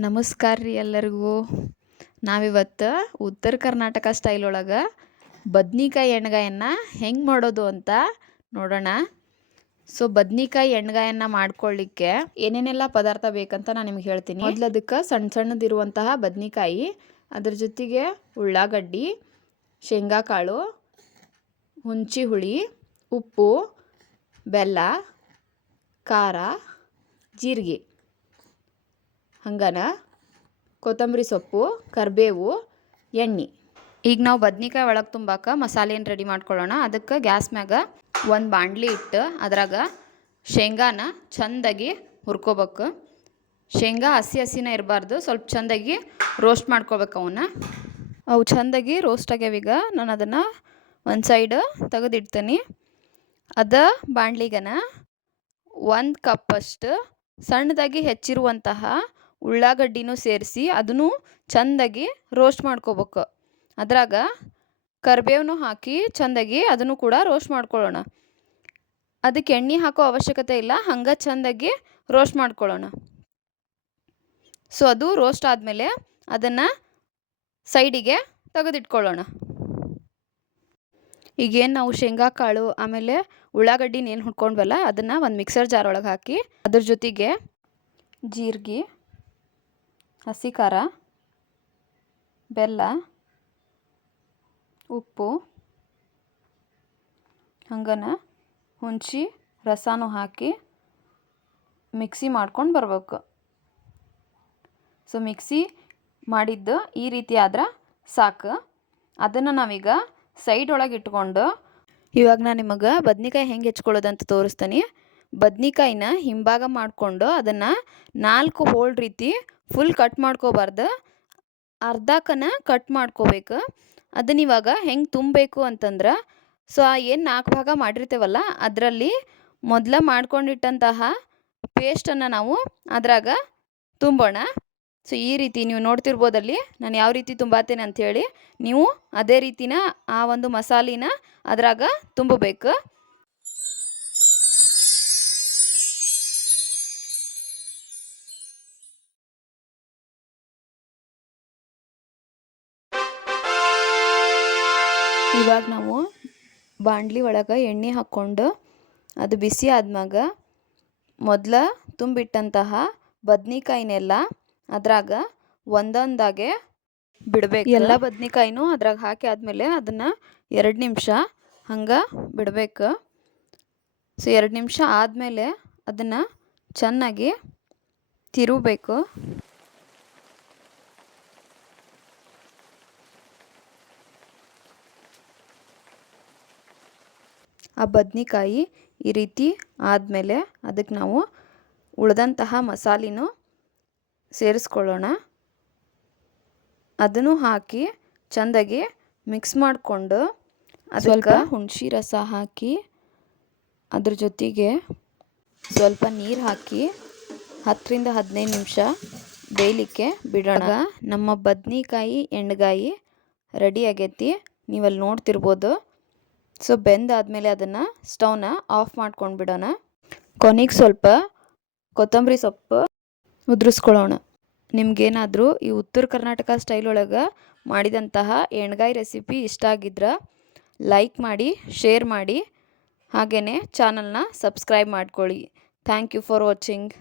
ನಮಸ್ಕಾರ ರೀ ಎಲ್ಲರಿಗೂ. ನಾವಿವತ್ತು ಉತ್ತರ ಕರ್ನಾಟಕ ಸ್ಟೈಲ್ ಒಳಗೆ ಬದ್ನಿಕಾಯಿ ಎಣ್ಗಾಯನ್ನು ಹೆಂಗೆ ಮಾಡೋದು ಅಂತ ನೋಡೋಣ. ಬದ್ನಿಕಾಯಿ ಎಣ್ಗಾಯನ್ನು ಮಾಡ್ಕೊಳ್ಳಿಕ್ಕೆ ಏನೇನೆಲ್ಲ ಪದಾರ್ಥ ಬೇಕಂತ ನಾನು ನಿಮ್ಗೆ ಹೇಳ್ತೀನಿ. ಮೊದಲು ಅದಕ್ಕೆ ಸಣ್ಣ ಸಣ್ಣದಿರುವಂತಹ ಬದ್ನಿಕಾಯಿ, ಅದ್ರ ಜೊತೆಗೆ ಉಳ್ಳಾಗಡ್ಡಿ, ಶೇಂಗಾ ಕಾಳು, ಹುಂಚಿ ಹುಳಿ, ಉಪ್ಪು, ಬೆಲ್ಲ, ಖಾರ, ಜೀರಿಗೆ, ಹಂಗನ ಕೊತ್ತಂಬರಿ ಸೊಪ್ಪು, ಕರಿಬೇವು, ಎಣ್ಣೆ. ಈಗ ನಾವು ಬದ್ನಿಕಾಯಿ ಒಳಗೆ ತುಂಬಾಕ ಮಸಾಲೆಯನ್ನು ರೆಡಿ ಮಾಡ್ಕೊಳ್ಳೋಣ. ಅದಕ್ಕೆ ಗ್ಯಾಸ್ ಮ್ಯಾಗ ಒಂದು ಬಾಣಲಿ ಇಟ್ಟು ಅದ್ರಾಗ ಶೇಂಗಾನ ಚೆಂದಾಗಿ ಹುರ್ಕೋಬೇಕು. ಶೇಂಗಾ ಹಸಿನ ಇರಬಾರ್ದು, ಸ್ವಲ್ಪ ಚೆಂದಾಗಿ ರೋಸ್ಟ್ ಮಾಡ್ಕೋಬೇಕು. ಅವು ಚೆಂದಾಗಿ ರೋಸ್ಟ್ ಆಗ್ಯಾವೀಗ. ನಾನು ಅದನ್ನು ಒಂದು ಸೈಡ್ ತೆಗೆದಿಡ್ತೀನಿ. ಅದ ಬಾಣಲಿಗನ 1 ಕಪ್ಪಷ್ಟು ಸಣ್ಣದಾಗಿ ಹೆಚ್ಚಿರುವಂತಹ ಉಳ್ಳಾಗಡ್ಡಿನೂ ಸೇರಿಸಿ ಅದನ್ನು ಚೆಂದಾಗಿ ರೋಸ್ಟ್ ಮಾಡ್ಕೋಬೇಕು. ಅದ್ರಾಗ ಕರಿಬೇವನು ಹಾಕಿ ಚೆಂದಾಗಿ ಅದನ್ನು ಕೂಡ ರೋಸ್ಟ್ ಮಾಡ್ಕೊಳ್ಳೋಣ. ಅದಕ್ಕೆ ಎಣ್ಣೆ ಹಾಕೋ ಅವಶ್ಯಕತೆ ಇಲ್ಲ, ಹಂಗೆ ಚೆಂದಾಗಿ ರೋಸ್ಟ್ ಮಾಡ್ಕೊಳ್ಳೋಣ. ಅದು ರೋಸ್ಟ್ ಆದಮೇಲೆ ಅದನ್ನು ಸೈಡಿಗೆ ತೆಗೆದಿಟ್ಕೊಳ್ಳೋಣ. ಈಗೇನು ನಾವು ಶೇಂಗಾ ಕಾಳು ಆಮೇಲೆ ಉಳ್ಳಾಗಡ್ಡಿನ ಏನು ಹುಡ್ಕೊಂಡ್ವಲ್ಲ ಅದನ್ನು ಒಂದು ಮಿಕ್ಸರ್ ಜಾರ್ ಒಳಗೆ ಹಾಕಿ ಅದ್ರ ಜೊತೆಗೆ ಜೀರಿಗೆ, ಹಸಿ ಖಾರ, ಬೆಲ್ಲ, ಉಪ್ಪು, ಹಂಗನ ಹುಂಚಿ ರಸನೂ ಹಾಕಿ ಮಿಕ್ಸಿ ಮಾಡ್ಕೊಂಡು ಬರ್ಬೇಕು. ಮಿಕ್ಸಿ ಮಾಡಿದ್ದು ಈ ರೀತಿ ಆದ್ರೆ ಸಾಕು. ಅದನ್ನು ನಾವೀಗ ಸೈಡ್ ಒಳಗೆ ಇಟ್ಕೊಂಡು ಇವಾಗ ನಾನು ನಿಮಗೆ ಬದ್ನಿಕಾಯಿ ಹೆಂಗೆ ಹೆಚ್ಕೊಳ್ಳೋದಂತ ತೋರಿಸ್ತೀನಿ. ಬದ್ನಿಕಾಯಿನ ಹಿಂಭಾಗ ಮಾಡಿಕೊಂಡು ಅದನ್ನು 4 ಹೋಳು ರೀತಿ ಫುಲ್ ಕಟ್ ಮಾಡ್ಕೋಬಾರ್ದು, ಅರ್ಧಕ್ಕನ ಕಟ್ ಮಾಡ್ಕೋಬೇಕು. ಅದನ್ನ ಇವಾಗ ಹೆಂಗೆ ತುಂಬಬೇಕು ಅಂತಂದ್ರೆ ಏನು 4 ಭಾಗ ಮಾಡಿರ್ತೇವಲ್ಲ ಅದರಲ್ಲಿ ಮೊದಲ ಮಾಡ್ಕೊಂಡಿಟ್ಟಂತಹ ಪೇಸ್ಟನ್ನು ನಾವು ಅದ್ರಾಗ ತುಂಬೋಣ. ಈ ರೀತಿ ನೀವು ನೋಡ್ತಿರ್ಬೋದಲ್ಲಿ ನಾನು ಯಾವ ರೀತಿ ತುಂಬಾತೇನೆ ಅಂಥೇಳಿ, ನೀವು ಅದೇ ರೀತಿನ ಆ ಒಂದು ಮಸಾಲಿನ ಅದ್ರಾಗ ತುಂಬಬೇಕು. ಇವಾಗ ನಾವು ಬಾಣಲಿ ಒಳಗೆ ಎಣ್ಣೆ ಹಾಕ್ಕೊಂಡು ಅದು ಬಿಸಿ ಆದ್ಮ್ಯಾಗ ಮೊದಲ ತುಂಬಿಟ್ಟಂತಹ ಬದ್ನಿಕಾಯಿನೆಲ್ಲ ಅದ್ರಾಗ ಒಂದೊಂದಾಗೆ ಬಿಡಬೇಕು. ಎಲ್ಲ ಬದ್ನಿಕಾಯಿನೂ ಅದ್ರಾಗ ಹಾಕಿ ಆದಮೇಲೆ ಅದನ್ನು 2 ನಿಮಿಷ ಹಂಗೆ ಬಿಡಬೇಕು. 2 ನಿಮಿಷ ಆದಮೇಲೆ ಅದನ್ನು ಚೆನ್ನಾಗಿ ತಿರುಗಬೇಕು. ಆ ಬದ್ನಿಕಾಯಿ ಈ ರೀತಿ ಆದಮೇಲೆ ಅದಕ್ಕೆ ನಾವು ಉಳಿದಂತಹ ಮಸಾಲೆನೂ ಸೇರಿಸ್ಕೊಳ್ಳೋಣ. ಅದನ್ನು ಹಾಕಿ ಚೆಂದಾಗಿ ಮಿಕ್ಸ್ ಮಾಡಿಕೊಂಡು ಸ್ವಲ್ಪ ಹುಣಸೆ ರಸ ಹಾಕಿ ಅದ್ರ ಜೊತೆಗೆ ಸ್ವಲ್ಪ ನೀರು ಹಾಕಿ 10 ರಿಂದ 15 ನಿಮಿಷ ಬೇಯಲಿಕ್ಕೆ ಬಿಡೋಣ. ನಮ್ಮ ಬದ್ನಿಕಾಯಿ ಎಣ್ಗಾಯಿ ರೆಡಿ ಆಗೈತಿ, ನೀವಲ್ಲಿ ನೋಡ್ತಿರ್ಬೋದು. ಬೆಂದಾದ್ಮೇಲೆ ಅದನ್ನು ಸ್ಟವ್ನ ಆಫ್ ಮಾಡ್ಕೊಂಡು ಬಿಡೋಣ. ಕೊನೆಗೆ ಸ್ವಲ್ಪ ಕೊತ್ತಂಬರಿ ಸೊಪ್ಪು ಉದುರಿಸ್ಕೊಳ್ಳೋಣ. ನಿಮ್ಗೇನಾದರೂ ಈ ಉತ್ತರ ಕರ್ನಾಟಕ ಸ್ಟೈಲ್ ಒಳಗೆ ಮಾಡಿದಂತಹ ಎಣ್ಗಾಯಿ ರೆಸಿಪಿ ಇಷ್ಟ ಆಗಿದ್ರೆ ಲೈಕ್ ಮಾಡಿ, ಶೇರ್ ಮಾಡಿ, ಹಾಗೆಯೇ ಚಾನಲ್ನ ಸಬ್ಸ್ಕ್ರೈಬ್ ಮಾಡ್ಕೊಳ್ಳಿ. Thank you for watching.